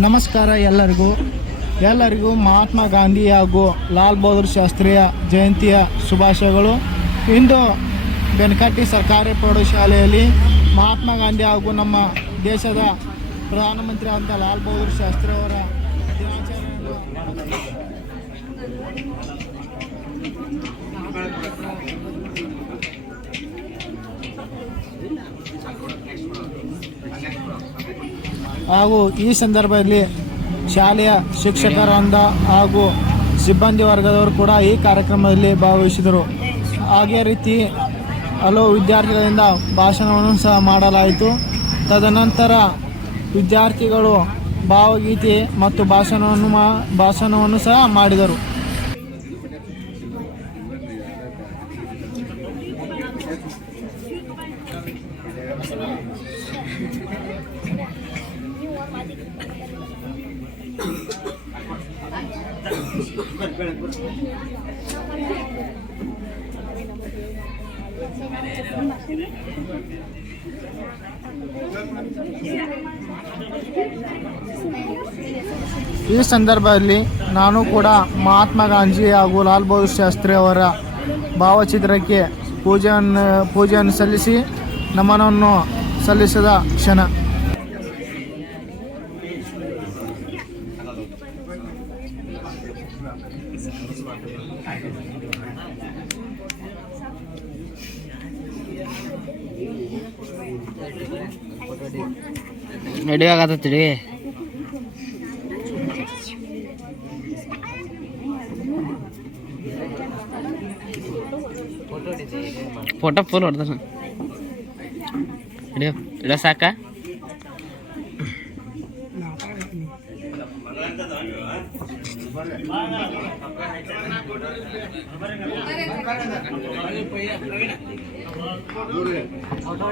ನಮಸ್ಕಾರ ಎಲ್ಲರಿಗೂ ಮಹಾತ್ಮ ಗಾಂಧಿ ಹಾಗೂ ಲಾಲ್ ಬಹದ್ದೂರ್ ಶಾಸ್ತ್ರಿಯ ಜಯಂತಿಯ ಶುಭಾಶಯಗಳು. ಇಂದು ಬೆನಕಟ್ಟಿ ಸರ್ಕಾರಿ ಪ್ರೌಢಶಾಲೆಯಲ್ಲಿ ಮಹಾತ್ಮ ಗಾಂಧಿ ಹಾಗೂ ನಮ್ಮ ದೇಶದ ಪ್ರಧಾನಮಂತ್ರಿ ಆದಂಥ ಲಾಲ್ ಬಹದ್ದೂರ್ ಶಾಸ್ತ್ರಿ ಅವರ ದಿನಾಚರಣೆಯನ್ನು ಹಾಗೂ ಈ ಸಂದರ್ಭದಲ್ಲಿ ಶಾಲೆಯ ಶಿಕ್ಷಕರಿಂದ ಹಾಗೂ ಸಿಬ್ಬಂದಿ ವರ್ಗದವರು ಕೂಡ ಈ ಕಾರ್ಯಕ್ರಮದಲ್ಲಿ ಭಾಗವಹಿಸಿದರು. ಹಾಗೆ ರೀತಿ ಹಲವು ವಿದ್ಯಾರ್ಥಿಗಳಿಂದ ಭಾಷಣವನ್ನು ಸಹ ಮಾಡಲಾಯಿತು. ತದನಂತರ ವಿದ್ಯಾರ್ಥಿಗಳು ಭಾವಗೀತೆ ಮತ್ತು ಭಾಷಣವನ್ನು ಸಹ ಮಾಡಿದರು. ಈ ಸಂದರ್ಭದಲ್ಲಿ ನಾನು ಕೂಡ ಮಹಾತ್ಮ ಗಾಂಧಿ ಹಾಗೂ ಲಾಲ್ ಬಹದ್ದೂರ್ ಶಾಸ್ತ್ರಿ ಅವರ ಭಾವಚಿತ್ರಕ್ಕೆ ಪೂಜೆಯನ್ನು ಸಲ್ಲಿಸಿ ನಮನವನ್ನು ಸಲ್ಲಿಸಿದ ಕ್ಷಣ. ನಡಿಯಾಗತ್ತೀರಿ ಫೋಟೋ ಫುಲ್ ಹೊಡೆದ ಇಡ ಸಾಕ. ಫೋಟೋ